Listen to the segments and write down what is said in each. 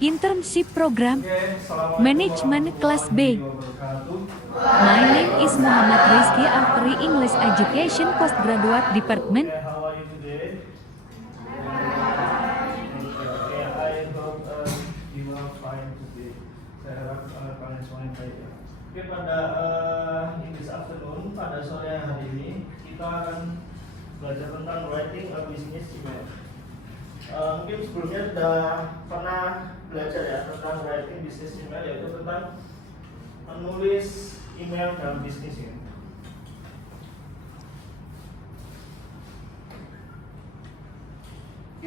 Internship Program Management Class B. My name is Muhammad Rizky Afri, English Education Postgraduate Department. How are you today? I hope you are fine today. Saya harap kalian semuanya baik ya. Oke, pada in this afternoon, pada sore hari ini kita akan belajar tentang writing a business email. Mungkin sebelumnya sudah pernah belajar ya tentang writing business email, yaitu tentang menulis email dalam bisnis ya.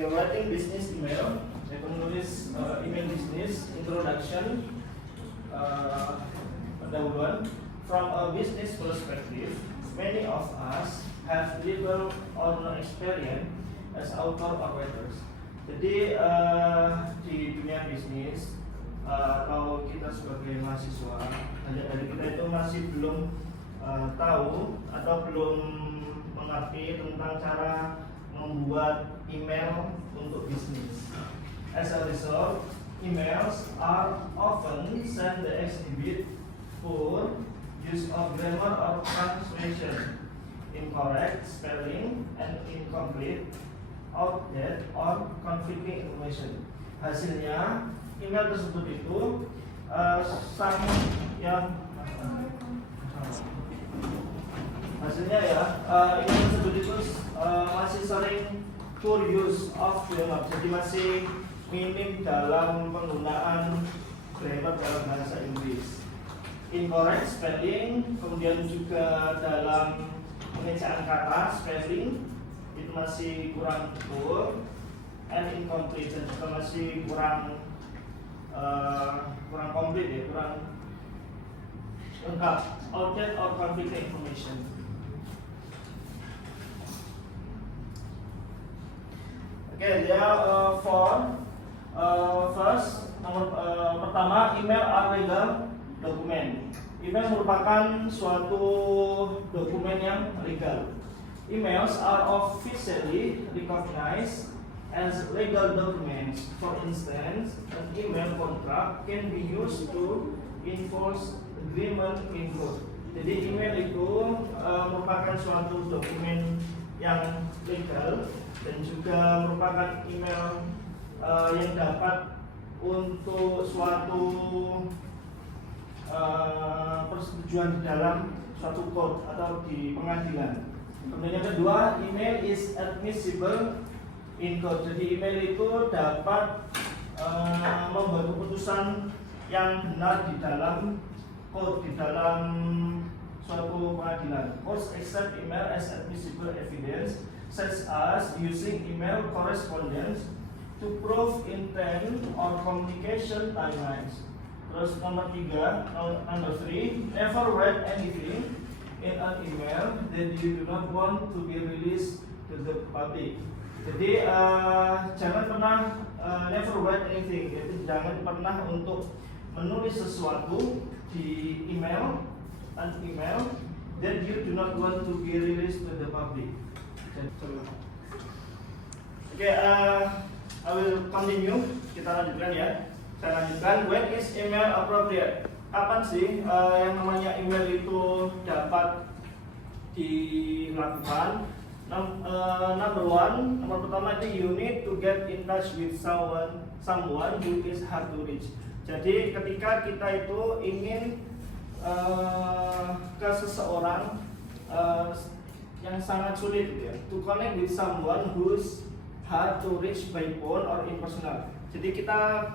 Writing business email, yaitu menulis email bisnis. Introduction, pendahuluan. From a business perspective, many of us have little or no experience as author or writers. Jadi di dunia bisnis atau kita sebagai mahasiswa, banyak dari kita itu masih belum tahu atau belum mengerti tentang cara membuat email untuk bisnis. As a result, emails are often sent the exhibit poor use of grammar or punctuation, incorrect spelling, and incomplete, outdated, or conflicting information. Hasilnya, email tersebut itu email tersebut itu masih sering poor use of grammar, jadi masih minim dalam penggunaan grammar dalam bahasa Inggris. Incorrect spelling, kemudian juga dalam pengejaan kata, spelling itu masih kurang betul, and incomplete, dan juga masih kurang komplit ya, kurang lengkap. Outdated or conflicting information. Okay, there are four. First, pertama, email are legal document. Email merupakan suatu dokumen yang legal. Emails are officially recognized as legal documents. For instance, an email contract can be used to enforce agreement in court. Jadi email itu merupakan suatu dokumen yang legal dan juga merupakan email yang dapat untuk suatu persetujuan di dalam suatu court atau di pengadilan. Kemudian yang kedua, email is admissible in court. Jadi email itu dapat membuat keputusan yang benar di dalam court, di dalam suatu pengadilan. Courts accept email as admissible evidence, such as using email correspondence to prove intent or communication timelines. Terus number 3, never write anything in an email that you do not want to be released to the public. Jadi jangan pernah never write anything, yaitu jangan pernah untuk menulis sesuatu di email, an email that you do not want to be released to the public. Okay, I will continue. Kita lanjutkan ya. Saya lanjutkan. When is email appropriate? Kapan sih yang namanya email itu dapat dilakukan? Nomor pertama itu you need to get in touch with someone who is hard to reach. Jadi ketika kita itu ingin ke seseorang yang sangat sulit gitu ya, to connect with someone who's hard to reach by phone or in personal. Jadi kita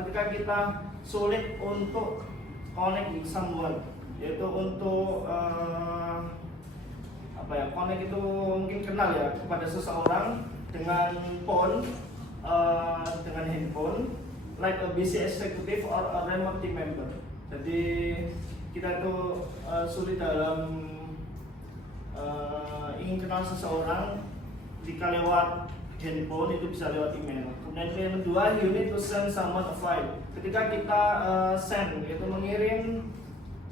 ketika kita sulit untuk connect with someone, yaitu untuk connect itu mungkin kenal ya kepada seseorang dengan phone, dengan handphone, like a busy executive or a remote team member. Jadi kita itu sulit dalam ingin kenal seseorang jika lewat handphone, itu bisa lewat email. Kemudian yang kedua, you need to send someone a file. Ketika kita send, yaitu mengirim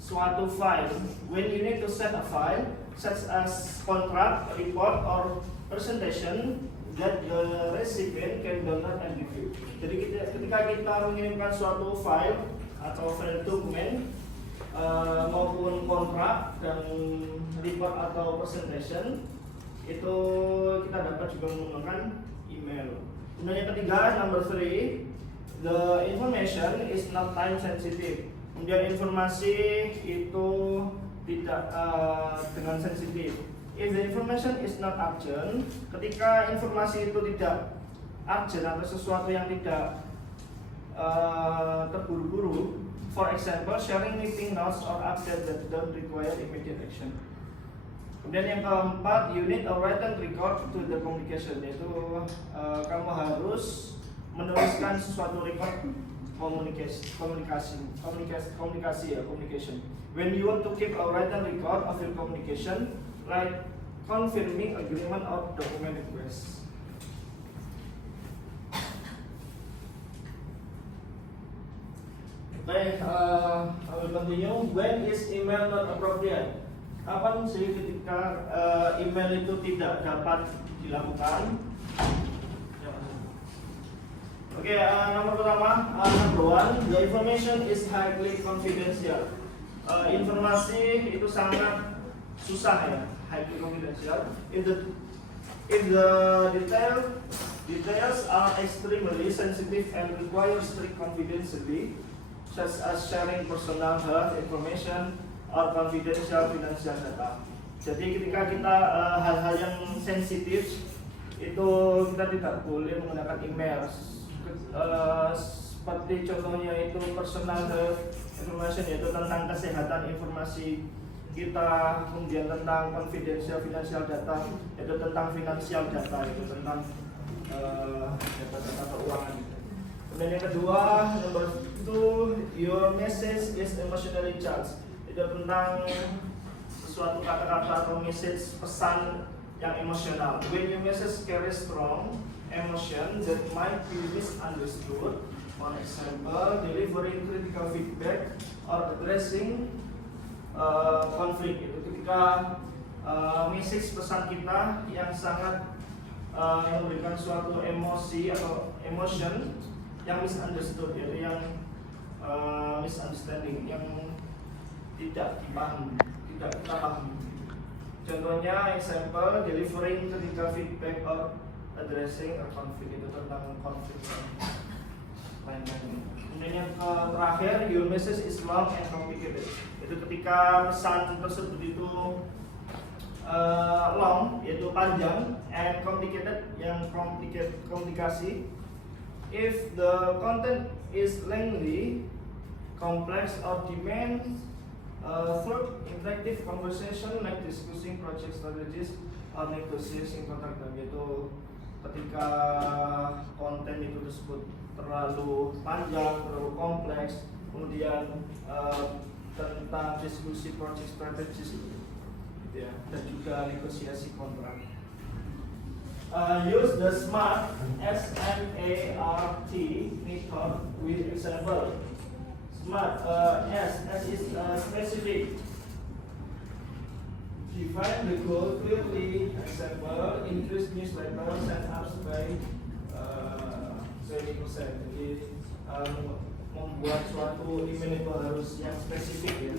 suatu file. When you need to send a file, such as contract, report, or presentation, that the recipient can download and review. Jadi ketika kita mengirimkan suatu file atau file dokumen maupun kontrak dan report atau presentation, itu kita dapat juga menggunakan email. Kemudian yang ketiga, number 3, the information is not time sensitive. Kemudian informasi itu tidak dengan sensitif. If the information is not urgent, ketika informasi itu tidak urgent atau sesuatu yang tidak terburu-buru, for example, sharing meeting notes or updates that don't require immediate action. Kemudian yang keempat, you need a written record to the communication, yaitu kamu harus menuliskan sesuatu record communication. When you want to keep a written record of your communication, like confirming agreement or document request. Okay, I will continue. When is email not appropriate? Kapan sih ketika email itu tidak dapat dilakukan? Okay, nomor pertama, number 1, the information is highly confidential. Informasi itu sangat susah ya, highly confidential. If the details are extremely sensitive and require strict confidentiality, such as sharing personal health information or confidential financial data. Jadi ketika kita hal-hal yang sensitif itu kita tidak boleh menggunakan email. Seperti contohnya itu personal health information, yaitu tentang kesehatan informasi kita, kemudian tentang confidential financial data, yaitu tentang financial data, itu tentang data-data keuangan. Kemudian yang kedua, nomor 2, your message is emotionally charged, itu tentang suatu kata-kata atau message, pesan yang emosional. When your message carries strong emotion that might be misunderstood, for example, delivering critical feedback or addressing konflik, itu ketika message pesan kita yang sangat memberikan suatu emosi atau emotion yang misunderstood, yaitu yang misunderstanding, yang tidak dipahami, tidak kita pahami. Contohnya, example, delivering critical feedback or addressing a conflict, itu tentang konflik lain-lain. Kemudian yang terakhir, your message is long and complicated. Itu ketika pesan tersebut itu long, yaitu panjang, and complicated, yang komplikasi. If the content is lengthy, complex, or demands through interactive conversation like discussing project strategies or negotiating contract, yaitu ketika konten itu tersebut terlalu panjang, terlalu kompleks, kemudian tentang diskusi project strategies, gitu ya, dan juga negosiasi kontrak. Use the SMART method with example. SMART, S is specific. Define the goal clearly. Example, increase newsletter send ups by 20%. Jadi membuat suatu email itu harus yang spesifik ya,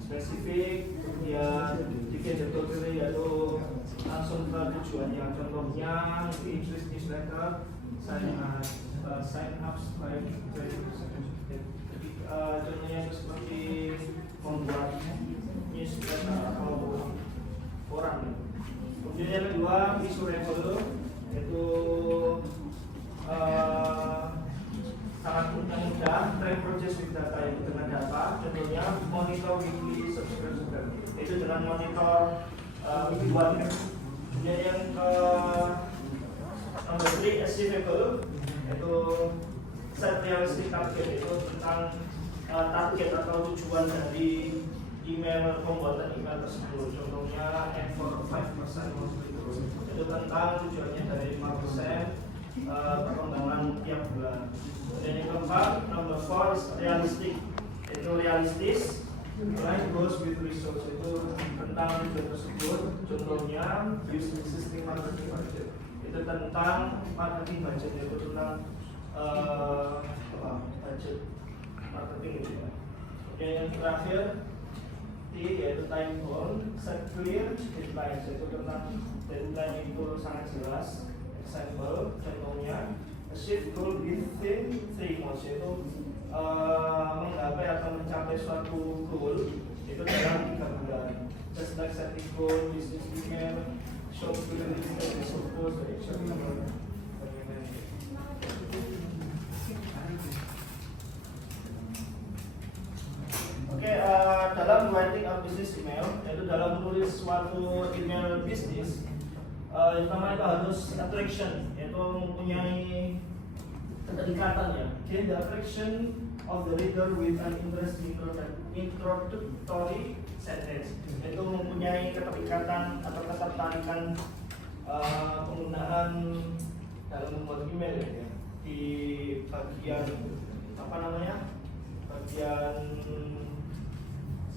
spesifik, kemudian bikin detail clear, yaitu langsung ke tujuannya. Contohnya increase newsletter sign ups by 20%. Jadi contohnya itu seperti membuat newsletter atau orang. Kemudian yang kedua, measurable, yaitu sangat mudah track progress with data, itu dengan data. Contohnya monitor weekly subscriber, itu dengan monitor mingguan. Kemudian yang nomor 3, achievable, yaitu set realistic target, itu tentang target atau tujuan dari email, pembuatan email tersebut. Contohnya aim for 5% itu tentang tujuannya dari 5% perkembangan tiap bulan. Dan yang keempat, nomor 4 is realistic, itu realistis, line goes with results, itu tentang tujuan tersebut. Contohnya use existing marketing budget, itu tentang marketing budget, itu tentang budget marketing gitu ya. Oke, yang terakhir T yaitu time bound, set clear deadline, yaitu tentang deadline itu sangat jelas. Example, contohnya achieve goal within 3 months, yaitu menggapai atau mencapai suatu goal itu dalam 3 bulan. Just like setting goal, business email, short film, suppose, action number. Oke, dalam writing a business email, yaitu dalam menulis suatu email bisnis, yang pertama itu harus attraction, yaitu mempunyai keterikatan ya. Gain the attraction of the reader with an interesting introductory sentence, yaitu mempunyai keterikatan atau ketertarikan penggunaan dalam membuat email ya. Di bagian bagian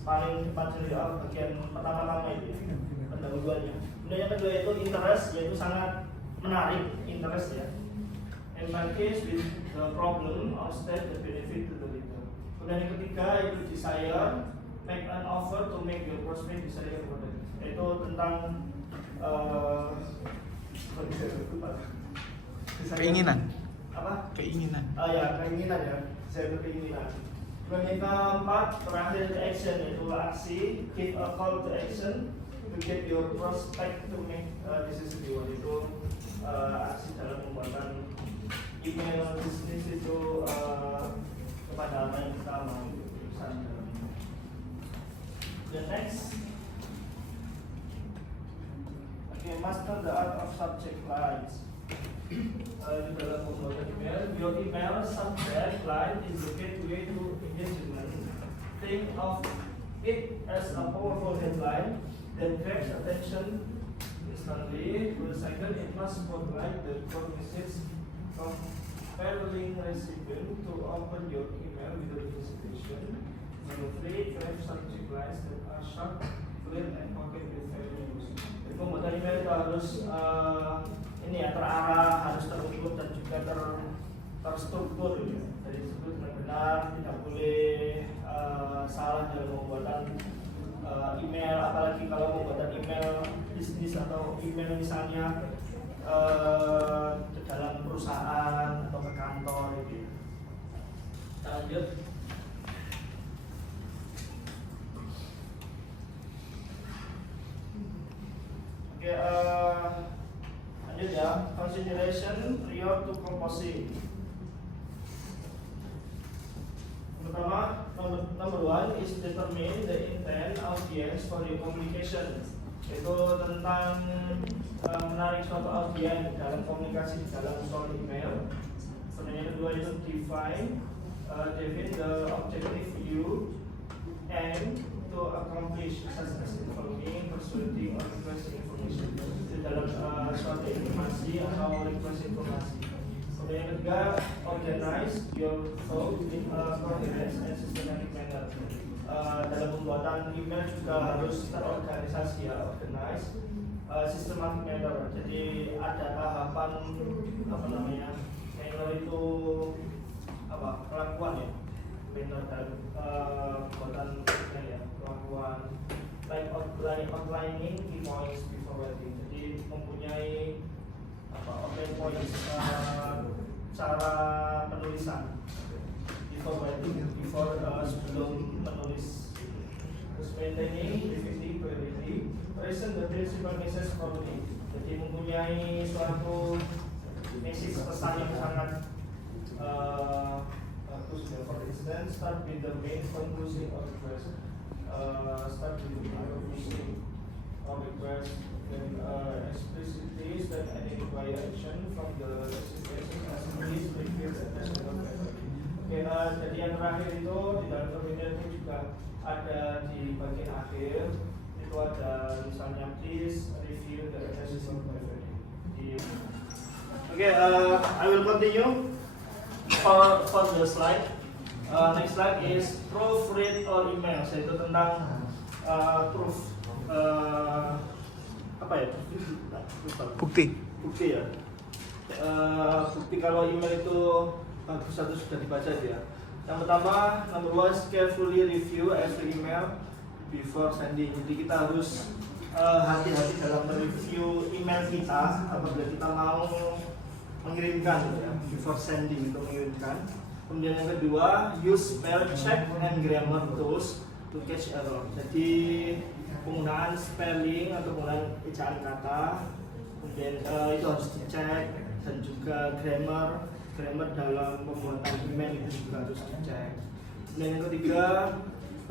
paling cepat bagian pertama-tama itu ya, pendahuluannya. Kemudian yang kedua itu interest, yaitu sangat menarik, interest ya. In my case with the problem of state the benefit to the reader. Kemudian yang ketiga itu desire, make an offer to make your prospect desire product. Itu tentang keinginan. Apa? Keinginan. Ya, keinginan ya. Saya berkeinginan. Kemudian yang keempat terakhir action, yaitu aksi. Give a call to action to get your prospect to make decision. Itu aksi dalam pembuatan email bisnis itu kepada apa yang kita mau urusan dalam ini. The next, okay, master the art of subject lines. Di dalam pembuatan email, your email subject line is the gateway to engagement. Think of it as a powerful headline that grabs attention instantly. For the second, it must spotlight the core message, compelling recipient to open your email without hesitation. Number 3, craft subject lines that are sharp, clear, and pocket with values. Jadi pembuatan email itu harus ini ya, terarah, harus terukur dan juga terstruktur ya. Jadi disebut dengan benar, tidak boleh salah dalam pembuatan email, apalagi kalau pembuatan email bisnis atau email misalnya dalam perusahaan atau ke kantor gitu. Kita lanjut. Oke, lanjut ya. Consideration prior to composing. Pertama, number 1 is determine the intent audience for your communication. Itu tentang menarik suatu audiens dalam komunikasi dalam suatu email. Kemudian yang kedua itu define the objective you and to accomplish such as informing, persuading, or requesting information. Itu dalam suatu informasi atau request informasi. Kemudian yang ketiga, organize your thought in a coherent and systematic manner. Dalam pembuatan email juga harus terorganisasi ya, organize, systematic manner. Jadi ada tahapan manner itu kelakuan ya, manner dalam pembuatan email ya, kelakuan like outlining key points before writing. Jadi mempunyai outline points, cara penulisan sebelum menulis. Terus maintaining effective clarity, present the principal message clearly. Jadi mempunyai suatu message pesan yang sangat bagus. For instance, start with the main conclusion of the request. Start with the conclusion of the request, then explicitly state any required action from the situation as please reveal the test of method. Oke, jadi yang terakhir itu di dalam email itu juga ada di bagian akhir itu ada misalnya please review the attached method. Okay, I will continue for the slide. Next slide is proofread or email. Yaitu tentang proof apa ya? Bukti. Bukti ya. bukti kalau email itu bagus atau sudah dibaca ya. Yang pertama, number one, carefully review every email before sending. Jadi kita harus hati-hati dalam mereview email kita apabila kita mau mengirimkan ya, before sending untuk mengirimkan. Kemudian yang kedua, use spell check and grammar tools to catch error. Jadi penggunaan spelling atau penggunaan ejaan kata, kemudian itu harus dicek, dan juga grammar dalam pembuatan email itu juga harus dicek. Dan yang ketiga,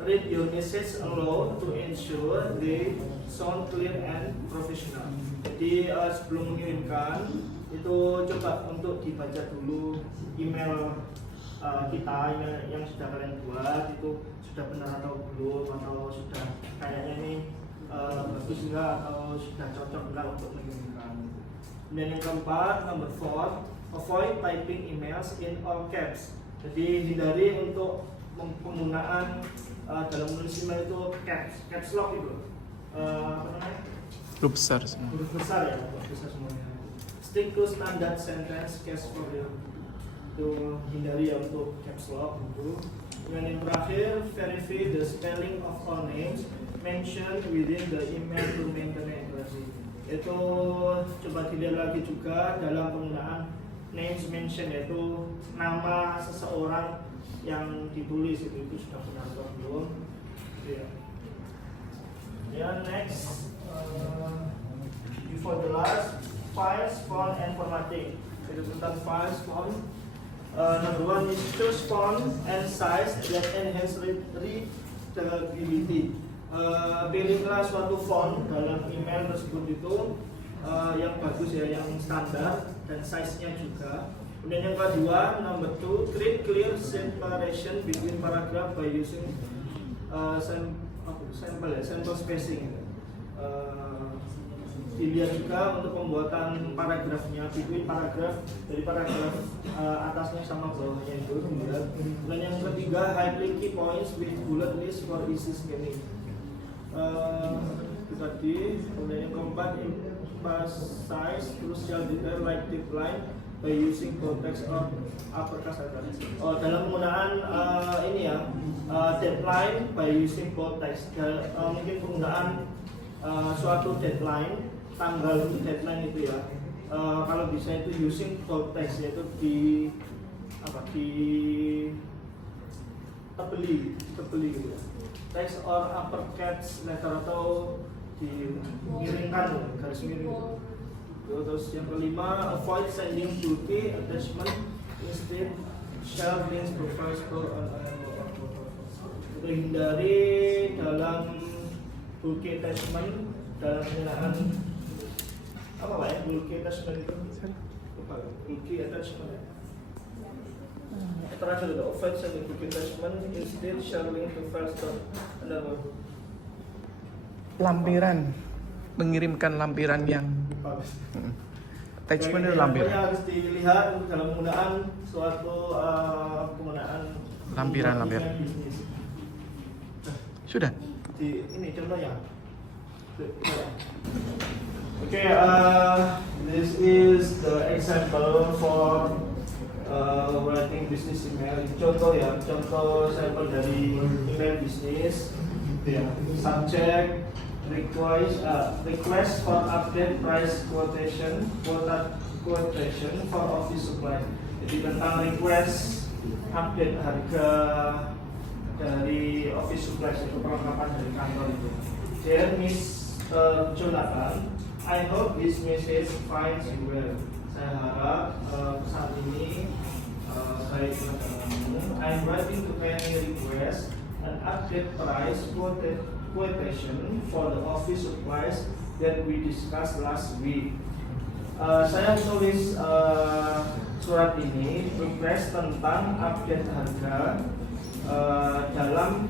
read your message aloud to ensure they sound clear and professional. Jadi sebelum mengirimkan itu coba untuk dibaca dulu email kita, email yang sudah kalian buat itu sudah benar atau belum, atau sudah kayaknya ini bagus enggak, atau sudah cocok enggak untuk mengirimkan. Dan yang keempat, number 4, avoid typing emails in all caps. Jadi hindari untuk penggunaan dalam menulis email itu caps lock itu. Apa namanya? Huruf besar semua. Huruf besar ya, huruf besar semuanya. Stick to standard sentence case for you. Itu hindari ya untuk caps lock itu. Dan yang terakhir, verify the spelling of all names mentioned within the email to maintain accuracy. Itu coba dilihat lagi juga dalam penggunaan names mention, yaitu nama seseorang yang ditulis itu sudah benar atau belum. Next, before the last, files, font, and formatting. Itu tentang files, font. Number one is choose font and size that enhance readability. Pilihlah suatu font dalam email tersebut itu yang bagus ya, yang standar, dan size-nya juga. Kemudian yang kedua, number 2, create clear separation between paragraph by using sample spacing. Dilihat juga untuk pembuatan paragrafnya, between paragraf, dari paragraf atasnya sama bawahnya itu. Dan yang ketiga, highlight key points with bullet list for easy scanning. Itu tadi. Kemudian yang keempat, emphasize crucial detail like tip line by using bold text or uppercase letters. Dalam penggunaan ini ya, deadline by using bold text. Mungkin penggunaan suatu deadline, tanggal untuk deadline itu ya. Kalau bisa itu using bold text, yaitu di tebeli gitu ya. Text or uppercase letter, atau dimiringkan garis miring. Terus yang kelima, avoid sending bulky attachment, instead share links profiles to hindari dalam bulky attachment dalam penggunaan apa ya, bulky attachment itu bulky attachment terakhir itu, avoid sending bulky attachment, instead share links profiles to Lampiran, mengirimkan lampiran yang attachment itu lampiran. Harus dilihat dalam penggunaan suatu penggunaan Lampiran. bisnis. Sudah. Ini contohnya. Okay, this is the example for writing business email. Contoh ya, contoh sampel dari email bisnis. Ya, subject request for update price quotation for office supply. Jadi tentang request update harga dari office supply, itu perlengkapan dari kantor itu. Dear Mr. Jonathan, I hope this message finds you well. Saya harap saat ini baik denganmu. I'm writing to kindly request an update price quotation for the office supplies that we discussed last week. Saya tulis surat ini request tentang update harga dalam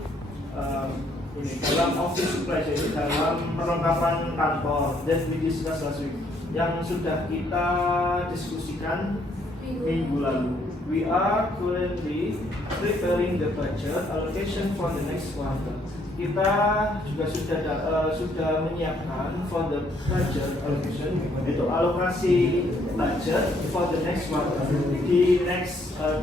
office supplies, itu dalam perlengkapan kantor that we discussed last week, yang sudah kita diskusikan minggu lalu. we are currently preparing the budget allocation for the next quarter. Kita juga sudah menyiapkan for the budget allocation, itu alokasi budget for the next quarter,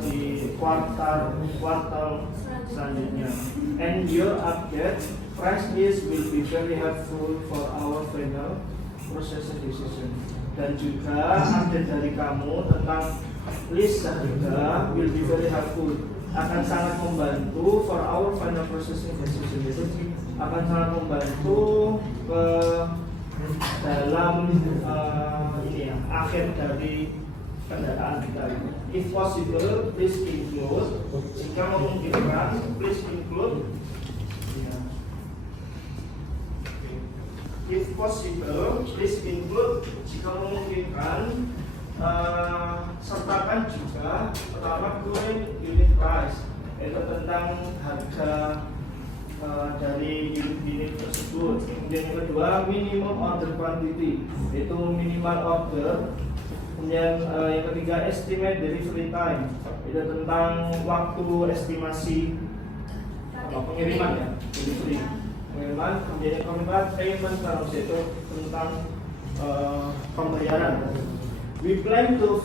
di kuartal selanjutnya. And your update price list will be very helpful for our final process decision. Dan juga update dari kamu tentang list harga will be very helpful, akan sangat membantu for our final processing decision. Itu akan sangat membantu dalam akhir dari kendaraan kita. If possible, please include, jika memungkinkan, please include. If possible, please include, jika memungkinkan, sertakan juga pertama current unit price, yaitu tentang harga dari unit tersebut. Kemudian yang kedua, minimum order quantity, yaitu minimal order. Kemudian yang ketiga, estimate delivery time, itu tentang waktu estimasi pengiriman ya, delivery pengiriman. Kemudian yang keempat, payment terms, yaitu tentang pembayaran. We plan to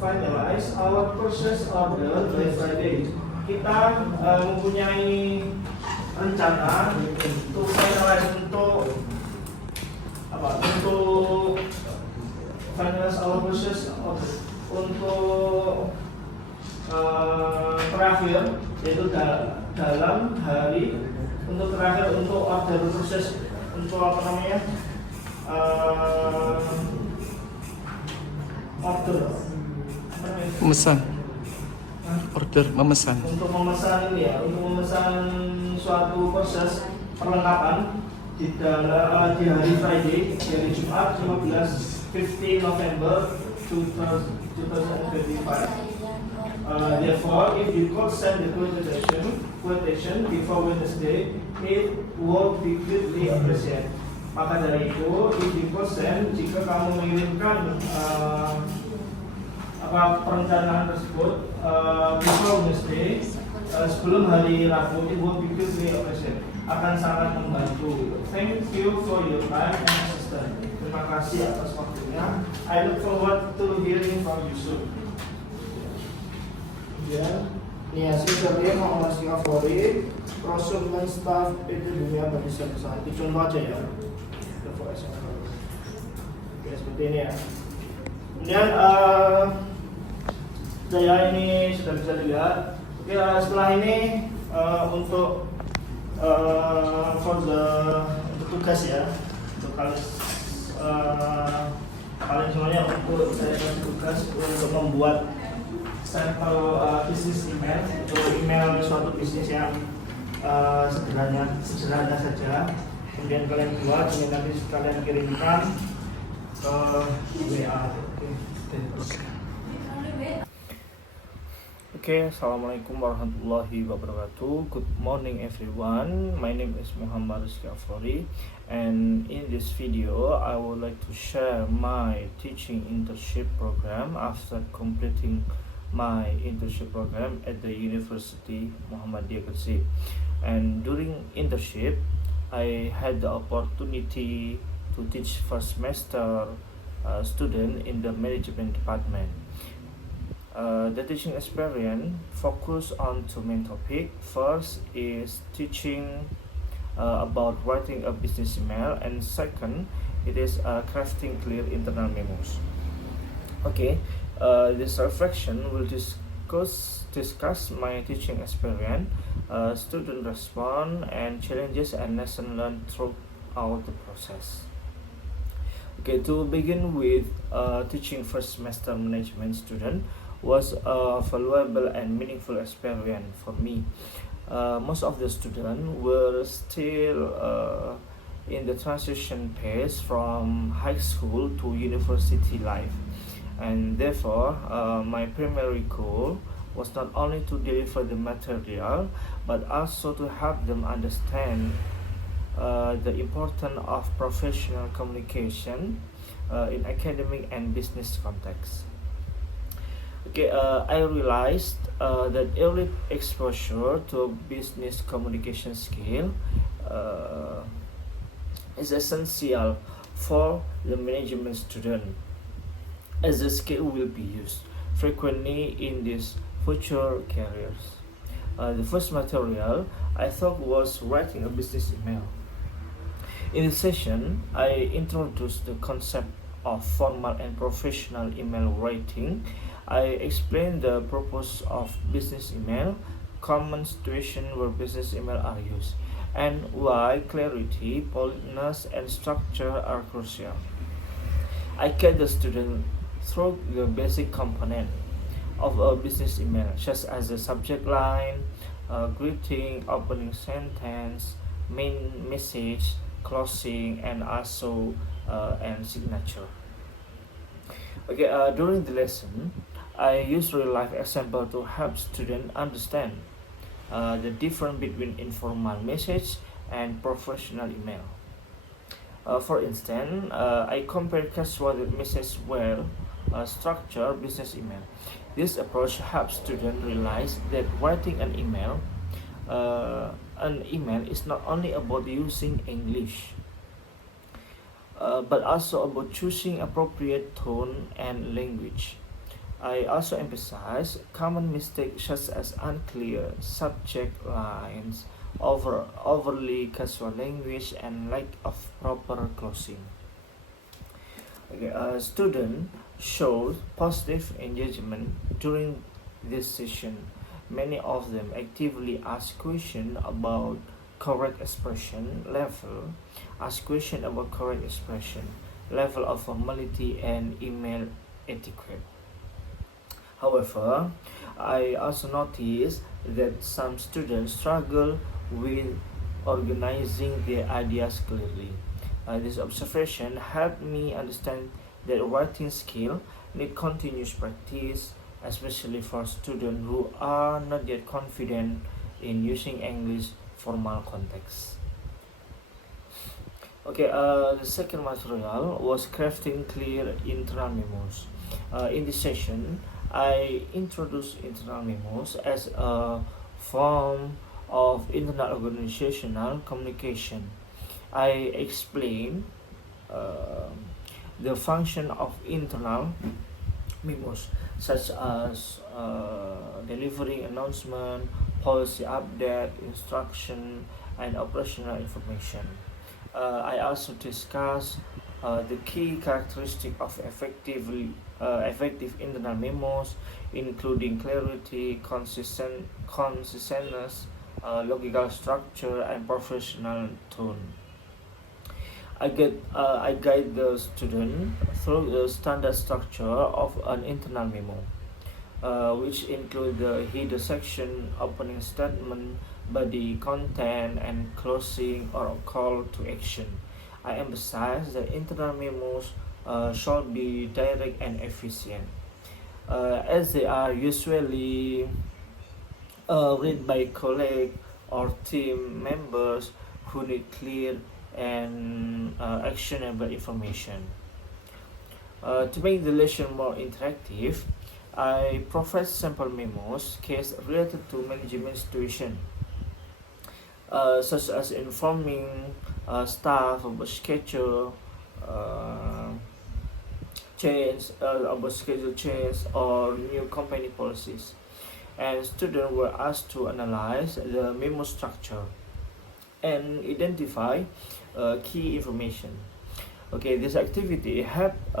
finalize our purchase order by Friday. Kita mempunyai rencana untuk finalize untuk finalize our purchase order untuk terakhir, yaitu dalam hari untuk terakhir untuk order proses untuk order Memesan. Order memesan. Untuk memesan ini ya, untuk memesan suatu proses perlengkapan di hari Friday, di hari Jumat 15 November 2025. Therefore, if you could send the quotation before Wednesday, it would be greatly appreciated. Maka dari itu, if you could send, jika kamu mengirimkan perencanaan tersebut before Wednesday, sebelum hari Rabu, it would be greatly appreciated, akan sangat membantu. Thank you for your time and assistance. Terima kasih atas waktunya. I look forward to hearing from you soon. Kemudian Niasi dari Muhammad Syafori, Procurement Staff PT Dunia Barisan Usaha. Itu contoh aja ya. Oke, seperti ini ya. Kemudian daya ini sudah bisa dilihat. Oke, setelah ini untuk tugas ya, untuk kalian semuanya, untuk saya kasih tugas untuk membuat sampel bisnis email, untuk email suatu bisnis yang sederhana saja. Kemudian kalian buat, kemudian nanti kalian kirimkan ke WA. Okay, Assalamualaikum warahmatullahi wabarakatuh. Good morning everyone. My name is Muhammad Rizky Afori, and in this video I would like to share my teaching internship program after completing my internship program at the University Muhammadiyah Gresik. And during internship, I had the opportunity to teach first semester student in the management department. The teaching experience focus on two main topics. First is teaching about writing a business email, and second, it is crafting clear internal memos. Okay, this reflection will discuss my teaching experience, student response, and challenges and lessons learned throughout the process. Okay, to begin with, teaching first semester management student was a valuable and meaningful experience for me. Most of the students were still in the transition phase from high school to university life, and therefore my primary goal was not only to deliver the material but also to help them understand the importance of professional communication in academic and business context. Okay, I realized that early exposure to business communication skill uh, is essential for the management student, as the skill will be used frequently in these future careers. The first material I thought was writing a business email. In this session, I introduced the concept of formal and professional email writing. I explained the purpose of business email, common situations where business email are used, and why clarity, politeness, and structure are crucial. I guide the student through the basic component of a business email, such as the subject line, greeting, opening sentence, main message, closing, and also and signature. Okay, during the lesson, I use real life example to help students understand the difference between informal message and professional email. For instance, I compare casual message well structured business email. This approach helps students realize that writing an email is not only about using English, but also about choosing appropriate tone and language. I also emphasize common mistakes such as unclear subject lines, overly casual language, and lack of proper closing. Okay, a student shows positive engagement during this session. Many of them actively ask questions about correct expression level, level of formality, and email etiquette. However, I also noticed that some students struggle with organizing their ideas clearly. This observation helped me understand that writing skill need continuous practice, especially for students who are not yet confident in using English formal context. Okay, the second material was crafting clear internal memos. In this session, I introduced internal memos as a form of internal organizational communication. I explain the function of internal memos, such as delivering announcement, policy update, instruction, and operational information. I also discuss the key characteristic of effective internal memos, including clarity, consistentness, logical structure, and professional tone. I guide the student through the standard structure of an internal memo, which include the header section, opening statement, body content, and closing or call to action. I emphasize that internal memos should be direct and efficient, as they are usually read by colleagues or team members who need clear and actionable information. To make the lesson more interactive, I provide sample memos case related to management situation, such as informing staff about schedule change or new company policies. And students were asked to analyze the memo structure and identify key information. Okay, this activity helped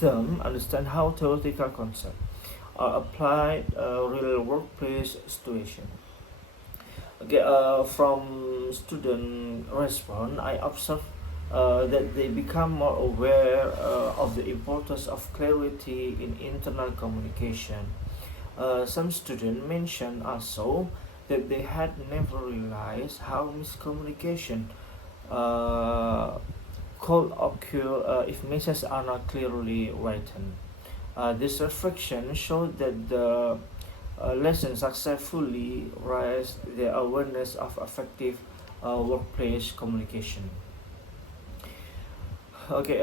them understand how theoretical concepts are applied real workplace situation. Okay, from student response, I observed that they become more aware of the importance of clarity in internal communication. Some students mentioned also that they had never realized how miscommunication could occur if messages are not clearly written. This reflection showed that the lesson successfully raised the awareness of effective workplace communication. Okay,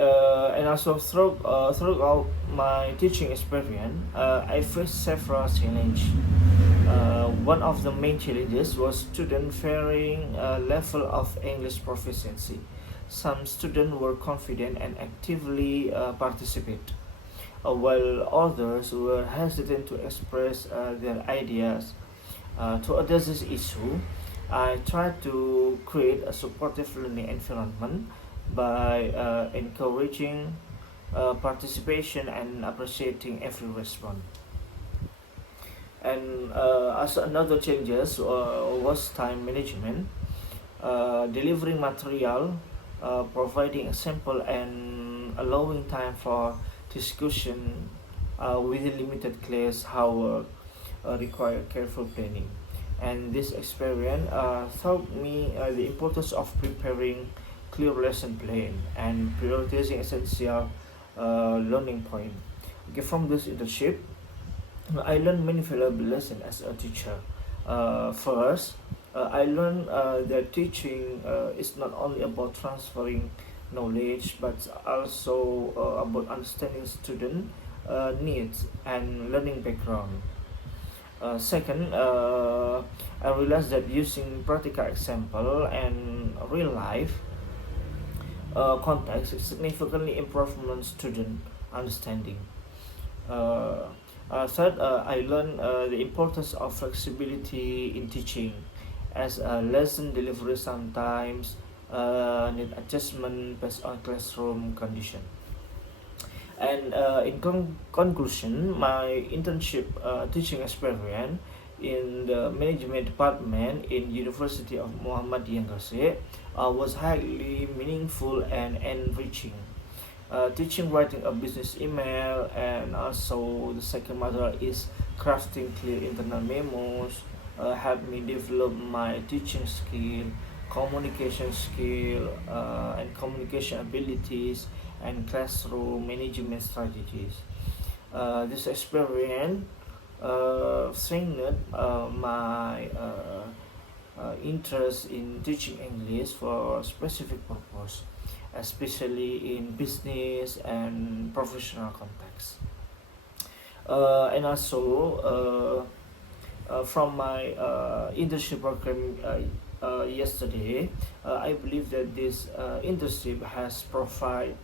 and also throughout my teaching experience, I faced several challenges. One of the main challenges was student varying level of English proficiency. Some students were confident and actively participate, while others were hesitant to express their ideas. To address this issue, I tried to create a supportive learning environment by encouraging participation and appreciating every response. And as another changes was time management, delivering material, providing example, and allowing time for discussion within limited class hour require careful planning. And this experience taught me the importance of preparing clear lesson plan and prioritizing essential learning point. Okay, from this internship, I learned many valuable lessons as a teacher. First, I learned that teaching is not only about transferring knowledge but also about understanding student needs and learning background. Second, I realized that using practical example and real life context significantly improve student understanding. Uh, Third, I learned the importance of flexibility in teaching, as lesson delivery sometimes need adjustment based on classroom condition. And in conclusion, my internship teaching experience in the management department in University of Muhammadiyah Gresik was highly meaningful and enriching. Teaching writing a business email, and also the second matter is crafting clear internal memos, helped me develop my teaching skill, communication skill, and communication abilities, and classroom management strategies. This experience strengthened my interest in teaching English for specific purpose, especially in business and professional context. And also from my internship program yesterday, I believe that this internship has provided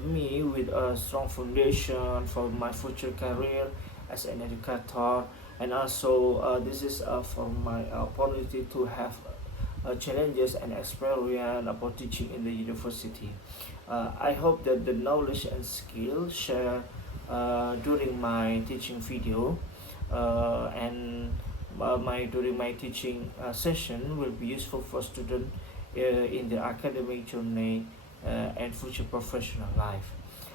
me with a strong foundation for my future career as an educator, and also this is for my opportunity to have challenges and experience about teaching in the university. I hope that the knowledge and skill shared during my teaching video and my during my teaching session will be useful for students in their academic journey and future professional life.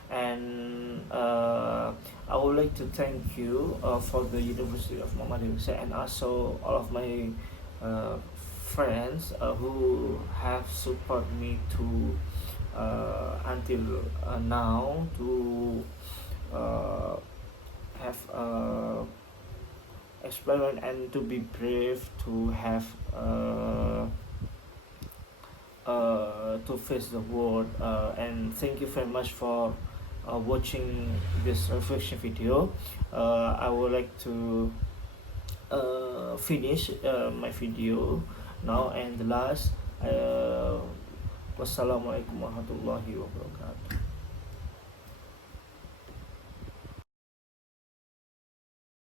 And I would like to thank you for the University of Muhammadiyah Gresik, and also all of my friends who have supported me to until now to have experience and to be brave to have to face the world. And thank you very much for watching this reflection video. I would like to finish my video now, and the last wassalamualaikum warahmatullahi wabarakatuh.